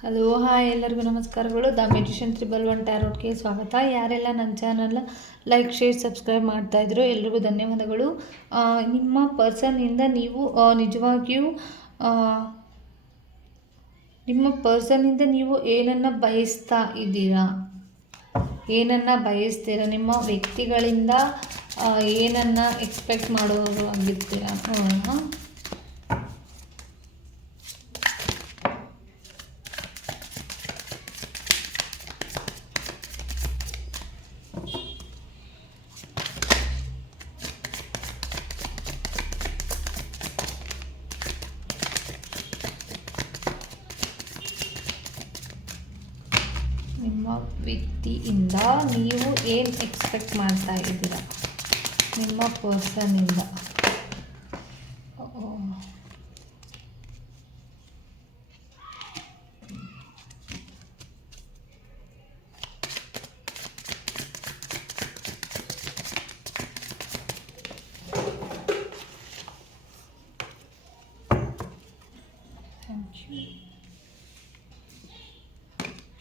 Hello hi ಎಲ್ಲರಿಗೂ ನಮಸ್ಕಾರಗಳು. The medicine triple one ಟ್ಯಾರೋಟ್ಗೆ ಸ್ವಾಗತ. ಯಾರೆಲ್ಲ ನನ್ನ ಚಾನಲ್ನ ಲೈಕ್ ಶೇರ್ ಸಬ್ಸ್ಕ್ರೈಬ್ ಮಾಡ್ತಾ ಇದ್ರು ಎಲ್ರಿಗೂ ಧನ್ಯವಾದಗಳು. ನಿಮ್ಮ ಪರ್ಸನ್ನಿಂದ ನೀವು ನಿಜವಾಗಿಯೂ ನಿಮ್ಮ ಪರ್ಸನ್ನಿಂದ ನೀವು ಏನನ್ನು ಬಯಸ್ತಾ ಇದ್ದೀರಾ? ಏನನ್ನು ಬಯಸ್ತೀರಾ? ನಿಮ್ಮ ವ್ಯಕ್ತಿಗಳಿಂದ ಏನನ್ನು ಎಕ್ಸ್ಪೆಕ್ಟ್ ಮಾಡೋರು ಆಗಿರ್ತೀರಾ? ವ್ಯಕ್ತಿಯಿಂದ ನೀವು ಏನು ಎಕ್ಸ್ಪೆಕ್ಟ್ ಮಾಡ್ತಾ ಇದ್ದೀರಾ? ನಿಮ್ಮ ಪರ್ಸನ್ನಿಂದ ಥ್ಯಾಂಕ್ ಯು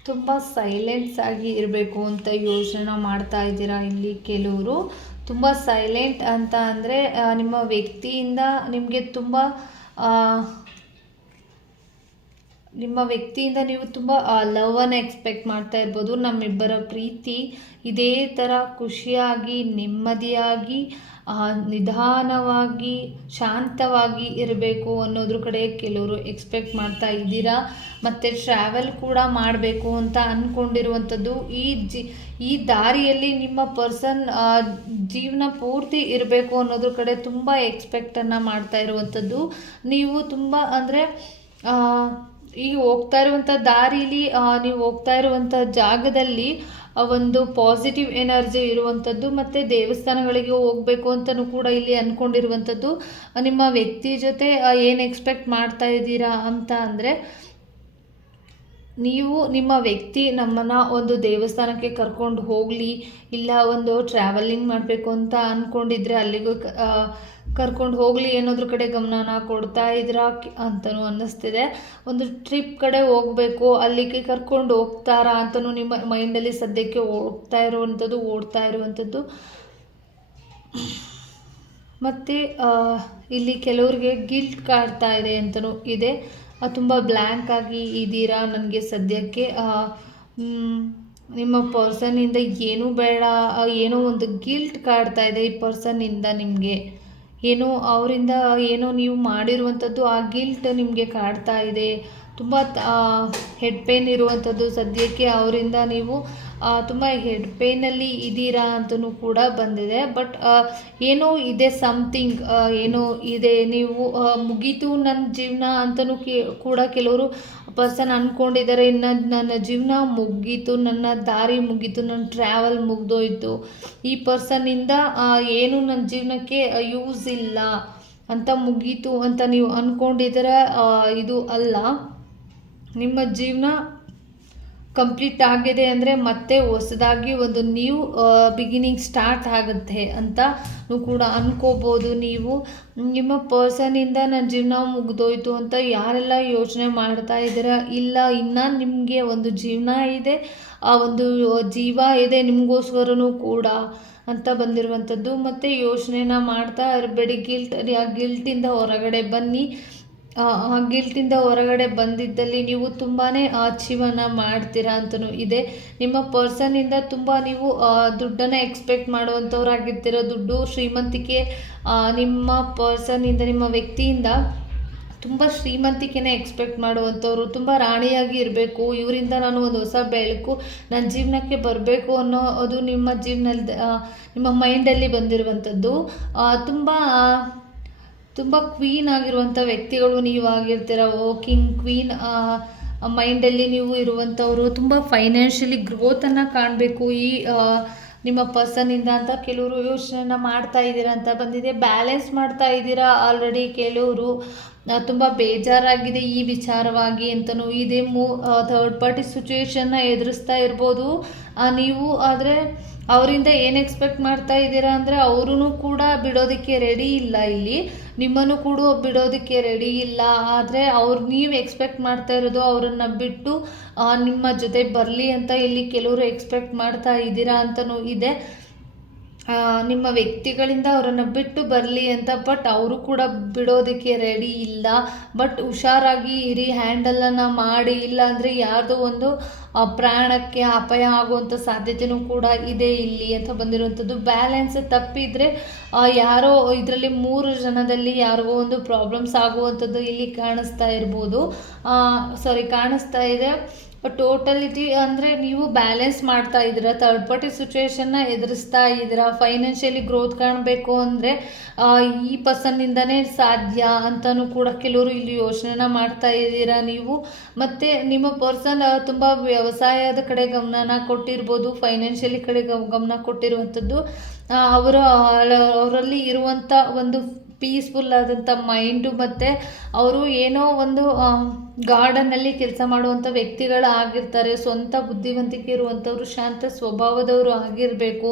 ತುಂಬ ಸೈಲೆನ್ಸ್ ಆಗಿ ಇರಬೇಕು ಅಂತ ಯೋಚನೆ ಮಾಡ್ತಾ ಇದ್ದೀರಾ ಇಲ್ಲಿ ಕೆಲವರು? ತುಂಬ ಸೈಲೆಂಟ್ ಅಂತ ಅಂದರೆ ನಿಮ್ಮ ವ್ಯಕ್ತಿಯಿಂದ ನಿಮಗೆ ತುಂಬ ನಿಮ್ಮ ವ್ಯಕ್ತಿಯಿಂದ ನೀವು ತುಂಬ ಲವನ್ನು ಎಕ್ಸ್ಪೆಕ್ಟ್ ಮಾಡ್ತಾ ಇರ್ಬೋದು. ನಮ್ಮಿಬ್ಬರ ಪ್ರೀತಿ ಇದೇ ಥರ ಖುಷಿಯಾಗಿ, ನೆಮ್ಮದಿಯಾಗಿ ನಿಧಾನವಾಗಿ, ಶಾಂತವಾಗಿ ಇರಬೇಕು ಅನ್ನೋದ್ರ ಕಡೆ ಕೆಲವರು ಎಕ್ಸ್ಪೆಕ್ಟ್ ಮಾಡ್ತಾ ಇದ್ದೀರಾ? ಮತ್ತು ಟ್ರಾವೆಲ್ ಕೂಡ ಮಾಡಬೇಕು ಅಂತ ಅಂದ್ಕೊಂಡಿರುವಂಥದ್ದು ಈ ಜಿ, ಈ ದಾರಿಯಲ್ಲಿ ನಿಮ್ಮ ಪರ್ಸನ್ ಜೀವನ ಪೂರ್ತಿ ಇರಬೇಕು ಅನ್ನೋದ್ರ ಕಡೆ ತುಂಬ ಎಕ್ಸ್ಪೆಕ್ಟನ್ನು ಮಾಡ್ತಾ ಇರುವಂಥದ್ದು. ನೀವು ತುಂಬ ಅಂದರೆ ಈಗ ಹೋಗ್ತಾ ಇರುವಂಥ ದಾರಿಲಿ ನೀವು ಹೋಗ್ತಾ ಇರುವಂಥ ಜಾಗದಲ್ಲಿ ಒಂದು ಪಾಸಿಟಿವ್ ಎನರ್ಜಿ ಇರುವಂಥದ್ದು ಮತ್ತು ದೇವಸ್ಥಾನಗಳಿಗೆ ಹೋಗಬೇಕು ಅಂತಲೂ ಕೂಡ ಇಲ್ಲಿ ಅಂದ್ಕೊಂಡಿರುವಂಥದ್ದು ನಿಮ್ಮ ವ್ಯಕ್ತಿ ಜೊತೆ ಏನು ಎಕ್ಸ್ಪೆಕ್ಟ್ ಮಾಡ್ತಾ ಇದ್ದೀರಾ ಅಂತ ಅಂದರೆ, ನೀವು ನಿಮ್ಮ ವ್ಯಕ್ತಿ ನಮ್ಮನ್ನು ಒಂದು ದೇವಸ್ಥಾನಕ್ಕೆ ಕರ್ಕೊಂಡು ಹೋಗಲಿ, ಇಲ್ಲ ಒಂದು ಟ್ರಾವೆಲಿಂಗ್ ಮಾಡಬೇಕು ಅಂತ ಅಂದ್ಕೊಂಡಿದ್ರೆ ಅಲ್ಲಿಗೂ ಕರ್ಕೊಂಡು ಹೋಗಲಿ ಅನ್ನೋದ್ರ ಕಡೆ ಗಮನನ ಕೊಡ್ತಾ ಇದ್ರಾ ಅಂತಲೂ ಅನ್ನಿಸ್ತಿದೆ. ಒಂದು ಟ್ರಿಪ್ ಕಡೆ ಹೋಗಬೇಕು, ಅಲ್ಲಿಗೆ ಕರ್ಕೊಂಡು ಹೋಗ್ತಾರಾ ಅಂತಲೂ ನಿಮ್ಮ ಮೈಂಡಲ್ಲಿ ಸದ್ಯಕ್ಕೆ ಹೋಗ್ತಾ ಇರುವಂಥದ್ದು, ಓಡ್ತಾ ಇರುವಂಥದ್ದು. ಮತ್ತು ಇಲ್ಲಿ ಕೆಲವ್ರಿಗೆ ಗಿಲ್ಟ್ ಕಾಡ್ತಾ ಇದೆ ಅಂತಲೂ ಇದೆ. ತುಂಬ ಬ್ಲ್ಯಾಂಕ್ ಆಗಿ ಇದ್ದೀರಾ ನನಗೆ ಸದ್ಯಕ್ಕೆ. ನಿಮ್ಮ ಪರ್ಸನ್ನಿಂದ ಏನೂ ಬೇಡ ಏನೋ ಒಂದು ಗಿಲ್ಟ್ ಕಾಡ್ತಾ ಇದೆ ಈ ಪರ್ಸನ್ನಿಂದ ನಿಮಗೆ. ಏನೋ ಅವರಿಂದ ಏನೋ ನೀವು ಮಾಡಿರುವಂಥದ್ದು ಆ ಗಿಲ್ಟ್ ನಿಮಗೆ ಕಾಡ್ತಾ ಇದೆ. ತುಂಬ ಹೆಡ್ ಪೇನ್ ಇರುವಂಥದ್ದು ಸದ್ಯಕ್ಕೆ ಅವರಿಂದ ನೀವು ತುಂಬ ಹೆಡ್ ಪೇನಲ್ಲಿ ಇದ್ದೀರಾ ಅಂತಲೂ ಕೂಡ ಬಂದಿದೆ. ಬಟ್ ಏನೋ ಇದೆ ಸಮ್ಥಿಂಗ್ ಏನೋ ಇದೆ. ನೀವು ಮುಗೀತು ನನ್ನ ಜೀವನ ಅಂತಲೂ ಕೂಡ ಕೆಲವರು ಪರ್ಸನ್ ಅಂದ್ಕೊಂಡಿದ್ದಾರೆ ಇನ್ನು ನನ್ನ ಜೀವನ ಮುಗೀತು, ನನ್ನ ದಾರಿ ಮುಗೀತು, ನನ್ನ ಟ್ರಾವೆಲ್ ಮುಗ್ದೋಯ್ತು. ಈ ಪರ್ಸನ್ನಿಂದ ಏನು ನನ್ನ ಜೀವನಕ್ಕೆ ಯೂಸ್ ಇಲ್ಲ ಅಂತ ಮುಗೀತು ಅಂತ ನೀವು ಅಂದ್ಕೊಂಡಿದ್ದೀರ ಇದು ಅಲ್ಲ. ನಿಮ್ಮ ಜೀವನ ಕಂಪ್ಲೀಟ್ ಆಗಿದೆ ಅಂದರೆ ಮತ್ತೆ ಹೊಸದಾಗಿ ಒಂದು ನ್ಯೂ ಬಿಗಿನಿಂಗ್ ಸ್ಟಾರ್ಟ್ ಆಗುತ್ತೆ ಅಂತ ಕೂಡ ಅನ್ಕೋಬೋದು ನೀವು. ನಿಮ್ಮ ಪರ್ಸನಿಂದ ನನ್ನ ಜೀವನ ಮುಗಿದೋಯ್ತು ಅಂತ ಯಾರೆಲ್ಲ ಯೋಚನೆ ಮಾಡ್ತಾ ಇದ್ದೀರಾ? ಇಲ್ಲ, ಇನ್ನೂ ನಿಮಗೆ ಒಂದು ಜೀವನ ಇದೆ, ಆ ಒಂದು ಜೀವ ಇದೆ ನಿಮಗೋಸ್ಕರನೂ ಕೂಡ ಅಂತ ಬಂದಿರುವಂಥದ್ದು. ಮತ್ತು ಯೋಚನೆನ ಮಾಡ್ತಾ ಇರಬೇಡಿ ಗಿಲ್ಟ್ ಆ ಗಿಲ್ಟಿಂದ ಹೊರಗಡೆ ಬನ್ನಿ. ಗಿಲ್ಟಿಂದ ಹೊರಗಡೆ ಬಂದಿದ್ದಲ್ಲಿ ನೀವು ತುಂಬಾ ಜೀವನ ಮಾಡ್ತೀರಾ ಅಂತಲೂ ಇದೆ. ನಿಮ್ಮ ಪರ್ಸನ್ನಿಂದ ತುಂಬ ನೀವು ದುಡ್ಡನ್ನ ಎಕ್ಸ್ಪೆಕ್ಟ್ ಮಾಡುವಂಥವ್ರಾಗಿರ್ತೀರೋ ದುಡ್ಡು ಶ್ರೀಮಂತಿಕೆ ನಿಮ್ಮ ಪರ್ಸನ್ನಿಂದ ನಿಮ್ಮ ವ್ಯಕ್ತಿಯಿಂದ ತುಂಬ ಶ್ರೀಮಂತಿಕೆನೇ ಎಕ್ಸ್ಪೆಕ್ಟ್ ಮಾಡುವಂಥವ್ರು ತುಂಬ ರಾಣಿಯಾಗಿ ಇರಬೇಕು. ಇವರಿಂದ ನಾನು ಒಂದು ಹೊಸ ಬೆಳಕು ನನ್ನ ಜೀವನಕ್ಕೆ ಬರಬೇಕು ಅನ್ನೋ ಅದು ನಿಮ್ಮ ಜೀವನದ ನಿಮ್ಮ ಮೈಂಡಲ್ಲಿ ಬಂದಿರುವಂಥದ್ದು ತುಂಬ ತುಂಬ ಕ್ವೀನ್ ಆಗಿರುವಂಥ ವ್ಯಕ್ತಿಗಳು ನೀವು ಆಗಿರ್ತೀರ. ಕಿಂಗ್ ಕ್ವೀನ್ ಮೈಂಡಲ್ಲಿ ನೀವು ಇರುವಂಥವರು ತುಂಬ ಫೈನಾನ್ಷಿಯಲಿ ಗ್ರೋತನ್ನು ಕಾಣಬೇಕು. ಈ ನಿಮ್ಮ ಪರ್ಸನ್ನಿಂದ ಅಂತ ಕೆಲವರು ಯೋಚನೆನ ಮಾಡ್ತಾ ಇದ್ದೀರಾ ಅಂತ ಬಂದಿದೆ. ಬ್ಯಾಲೆನ್ಸ್ ಮಾಡ್ತಾ ಇದ್ದೀರಾ ಆಲ್ರೆಡಿ ಕೆಲವರು. ತುಂಬ ಬೇಜಾರಾಗಿದೆ ಈ ವಿಚಾರವಾಗಿ ಅಂತಲೂ ಇದೆ ಮೂ ಥರ್ಡ್ ಪಾರ್ಟಿ ಸಿಚುವೇಶನ್ನ ಎದುರಿಸ್ತಾ ಇರ್ಬೋದು. ನೀವು ಆದರೆ ಅವರಿಂದ ಏನು ಎಕ್ಸ್ಪೆಕ್ಟ್ ಮಾಡ್ತಾ ಇದ್ದೀರಾ ಅಂದರೆ ಅವರೂ ಕೂಡ ಬಿಡೋದಕ್ಕೆ ರೆಡಿ ಇಲ್ಲ ಇಲ್ಲಿ. ನಿಮ್ಮನ್ನು ಕೂಡ ಬಿಡೋದಕ್ಕೆ ರೆಡಿ ಇಲ್ಲ. ಆದರೆ ಅವ್ರು, ನೀವು ಎಕ್ಸ್ಪೆಕ್ಟ್ ಮಾಡ್ತಾ ಇರೋದು ಅವರನ್ನು ಬಿಟ್ಟು ನಿಮ್ಮ ಜೊತೆ ಬರಲಿ ಅಂತ ಇಲ್ಲಿ ಕೆಲವರು ಎಕ್ಸ್ಪೆಕ್ಟ್ ಮಾಡ್ತಾ ಇದ್ದೀರಾ ಅಂತಲೂ ಇದೆ. ನಿಮ್ಮ ವ್ಯಕ್ತಿಗಳಿಂದ ಅವರನ್ನು ಬಿಟ್ಟು ಬರಲಿ ಅಂತ ಬಟ್ ಅವರು ಕೂಡ ಬಿಡೋದಕ್ಕೆ ರೆಡಿ ಇಲ್ಲ. ಬಟ್ ಹುಷಾರಾಗಿ ಇರಿ ಹ್ಯಾಂಡಲನ್ನು ಮಾಡಿ ಇಲ್ಲ ಅಂದರೆ ಯಾರ್ದೋ ಒಂದು ಪ್ರಾಣಕ್ಕೆ ಅಪಾಯ ಆಗುವಂಥ ಸಾಧ್ಯತೆಯೂ ಕೂಡ ಇದೆ ಇಲ್ಲಿ ಅಂತ ಬಂದಿರುವಂಥದ್ದು. ಬ್ಯಾಲೆನ್ಸ್ ತಪ್ಪಿದರೆ ಯಾರೋ ಇದರಲ್ಲಿ ಮೂರು ಜನದಲ್ಲಿ ಯಾರಿಗೋ ಒಂದು ಪ್ರಾಬ್ಲಮ್ಸ್ ಆಗುವಂಥದ್ದು ಇಲ್ಲಿ ಕಾಣಿಸ್ತಾ ಇರ್ಬೋದು. ಸಾರಿ ಕಾಣಿಸ್ತಾ ಇದೆ. ಟೋಟಲಿಟಿ ಅಂದರೆ ನೀವು ಬ್ಯಾಲೆನ್ಸ್ ಮಾಡ್ತಾ ಇದ್ದೀರಾ ಥರ್ಡ್ ಪಾರ್ಟಿ ಸಿಚುವೇಶನ್ನ ಎದುರಿಸ್ತಾ ಇದ್ದೀರಾ ಫೈನಾನ್ಷಿಯಲಿ ಗ್ರೋತ್ ಕಾಣಬೇಕು ಅಂದರೆ ಈ ಪರ್ಸನ್ನಿಂದನೇ ಸಾಧ್ಯ ಅಂತಲೂ ಕೂಡ ಕೆಲವರು ಇಲ್ಲಿ ಯೋಚನೆನ ಮಾಡ್ತಾ ಇದ್ದೀರಾ ನೀವು. ಮತ್ತು ನಿಮ್ಮ ಪರ್ಸನ್ ತುಂಬ ವ್ಯವಸಾಯದ ಕಡೆ ಗಮನನ ಕೊಟ್ಟಿರ್ಬೋದು ಫೈನಾನ್ಷಿಯಲಿ ಕಡೆ ಗಮ್- ಗಮನ ಕೊಟ್ಟಿರುವಂಥದ್ದು. ಅವರ ಅವರಲ್ಲಿ ಇರುವಂಥ ಒಂದು ಪೀಸ್ಫುಲ್ ಆದಂಥ ಮೈಂಡು ಮತ್ತು ಅವರು ಏನೋ ಒಂದು ಗಾರ್ಡನ್ನಲ್ಲಿ ಕೆಲಸ ಮಾಡುವಂಥ ವ್ಯಕ್ತಿಗಳು ಆಗಿರ್ತಾರೆ, ಸ್ವಂತ ಬುದ್ಧಿವಂತಿಕೆ ಇರುವಂಥವ್ರು ಶಾಂತ ಸ್ವಭಾವದವರು ಆಗಿರಬೇಕು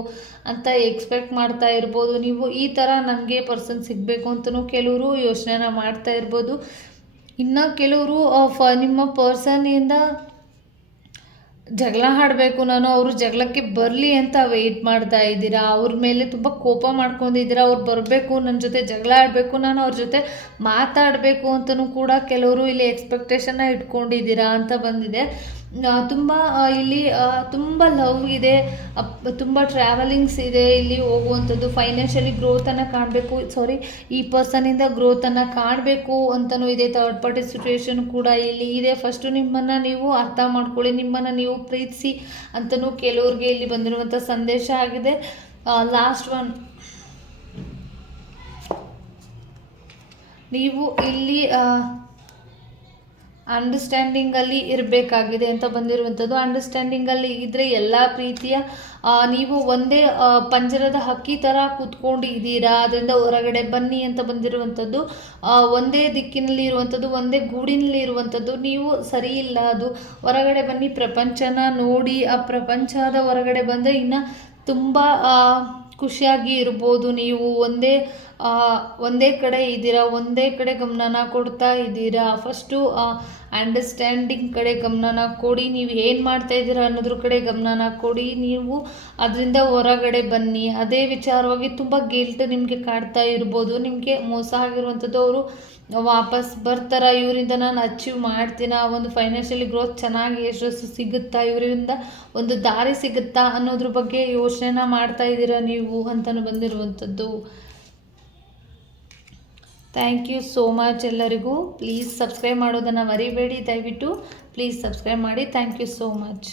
ಅಂತ ಎಕ್ಸ್ಪೆಕ್ಟ್ ಮಾಡ್ತಾ ಇರ್ಬೋದು. ನೀವು ಈ ಥರ ನನಗೆ ಪರ್ಸನ್ ಸಿಗಬೇಕು ಅಂತಲೂ ಕೆಲವರು ಯೋಚನೆನ ಮಾಡ್ತಾ ಇರ್ಬೋದು. ಇನ್ನು ಕೆಲವರು ಫ ನಿಮ್ಮ ಪರ್ಸನ್ನಿಂದ ಜಗಳ ಆಡಬೇಕು ನಾನು ಅವರು ಜಗಳಕ್ಕೆ ಬರಲಿ ಅಂತ ವೆಯ್ಟ್ ಮಾಡ್ತಾ ಇದ್ದೀರಾ? ಅವ್ರ ಮೇಲೆ ತುಂಬ ಕೋಪ ಮಾಡ್ಕೊಂಡಿದ್ದೀರಾ? ಅವ್ರು ಬರಬೇಕು ನನ್ನ ಜೊತೆ ಜಗಳ ಆಡಬೇಕು ನಾನು ಅವ್ರ ಜೊತೆ ಮಾತಾಡಬೇಕು ಅಂತಲೂ ಕೂಡ ಕೆಲವರು ಇಲ್ಲಿ ಎಕ್ಸ್ಪೆಕ್ಟೇಷನ್ನ ಇಟ್ಕೊಂಡಿದ್ದೀರಾ ಅಂತ ಬಂದಿದೆ. ತುಂಬ ಇಲ್ಲಿ ತುಂಬ ಲವ್ ಇದೆ. ತುಂಬ ಟ್ರಾವೆಲಿಂಗ್ಸ್ ಇದೆ ಇಲ್ಲಿ ಹೋಗುವಂಥದ್ದು ಫೈನಾನ್ಷಿಯಲಿ ಗ್ರೋತನ್ನು ಕಾಣಬೇಕು. ಸಾರಿ ಈ ಪರ್ಸನಿಂದ ಗ್ರೋತನ್ನು ಕಾಣಬೇಕು ಅಂತಲೂ ಇದೆ. ಥರ್ಡ್ ಪಾರ್ಟಿ ಸಿಚುವೇಶನ್ ಕೂಡ ಇಲ್ಲಿ ಇದೆ. ಫಸ್ಟು ನಿಮ್ಮನ್ನು ನೀವು ಅರ್ಥ ಮಾಡ್ಕೊಳ್ಳಿ. ನಿಮ್ಮನ್ನು ನೀವು ಪ್ರೀತಿಸಿ ಅಂತಲೂ ಕೆಲವ್ರಿಗೆ ಇಲ್ಲಿ ಬಂದಿರುವಂಥ ಸಂದೇಶ ಆಗಿದೆ. ಲಾಸ್ಟ್ ಒನ್ ನೀವು ಇಲ್ಲಿ ಅಂಡರ್ಸ್ಟ್ಯಾಂಡಿಂಗಲ್ಲಿ ಇರಬೇಕಾಗಿದೆ ಅಂತ ಬಂದಿರುವಂಥದ್ದು. ಅಂಡರ್ಸ್ಟ್ಯಾಂಡಿಂಗಲ್ಲಿ ಇದ್ದರೆ ಎಲ್ಲ ಪ್ರೀತಿಯ ನೀವು ಒಂದೇ ಪಂಜರದ ಹಕ್ಕಿ ಥರ ಕೂತ್ಕೊಂಡು ಇದ್ದೀರಾ? ಅದರಿಂದ ಹೊರಗಡೆ ಬನ್ನಿ ಅಂತ ಬಂದಿರುವಂಥದ್ದು. ಒಂದೇ ದಿಕ್ಕಿನಲ್ಲಿ ಇರುವಂಥದ್ದು, ಒಂದೇ ಗೂಡಿನಲ್ಲಿ ಇರುವಂಥದ್ದು. ನೀವು ಸರಿ ಇಲ್ಲ ಅದು. ಹೊರಗಡೆ ಬನ್ನಿ, ಪ್ರಪಂಚನ ನೋಡಿ. ಆ ಪ್ರಪಂಚದ ಹೊರಗಡೆ ಬಂದರೆ ಇನ್ನು ತುಂಬ ಖುಷಿಯಾಗಿ ಇರ್ಬೋದು. ನೀವು ಒಂದೇ ಒಂದೇ ಕಡೆ ಇದ್ದೀರಾ, ಒಂದೇ ಕಡೆ ಗಮನನ ಕೊಡ್ತಾ ಇದ್ದೀರಾ? ಫಸ್ಟು ಅಂಡರ್ಸ್ಟ್ಯಾಂಡಿಂಗ್ ಕಡೆ ಗಮನನ ಕೊಡಿ. ನೀವು ಏನು ಮಾಡ್ತಾ ಇದ್ದೀರಾ ಅನ್ನೋದ್ರ ಕಡೆ ಗಮನನ ಕೊಡಿ. ನೀವು ಅದರಿಂದ ಹೊರಗಡೆ ಬನ್ನಿ. ಅದೇ ವಿಚಾರವಾಗಿ ತುಂಬ ಗಿಲ್ಟ್ ನಿಮಗೆ ಕಾಡ್ತಾ ಇರ್ಬೋದು. ನಿಮಗೆ ಮೋಸ ಆಗಿರುವಂಥದ್ದು ಅವರು ವಾಪಸ್ ಬರ್ತಾರ? ಇವರಿಂದ ನಾನು ಅಚೀವ್ ಮಾಡ್ತೀನ? ಒಂದು ಫೈನಾನ್ಷಿಯಲಿ ಗ್ರೋತ್ ಚೆನ್ನಾಗಿ ಯಶಸ್ಸು ಸಿಗುತ್ತಾ? ಇವರಿಂದ ಒಂದು ದಾರಿ ಸಿಗುತ್ತಾ? ಅನ್ನೋದ್ರ ಬಗ್ಗೆ ಯೋಚನೆನ ಮಾಡ್ತಾ ಇದ್ದೀರಾ ನೀವು ಅಂತಲೂ ಬಂದಿರುವಂಥದ್ದು. ಥ್ಯಾಂಕ್ ಯು ಸೋ ಮಚ್ ಎಲ್ಲರಿಗೂ. ಪ್ಲೀಸ್ ಸಬ್ಸ್ಕ್ರೈಬ್ ಮಾಡೋದನ್ನು ಮರಿಬೇಡಿ. ದಯವಿಟ್ಟು ಪ್ಲೀಸ್ ಸಬ್ಸ್ಕ್ರೈಬ್ ಮಾಡಿ. Thank you so much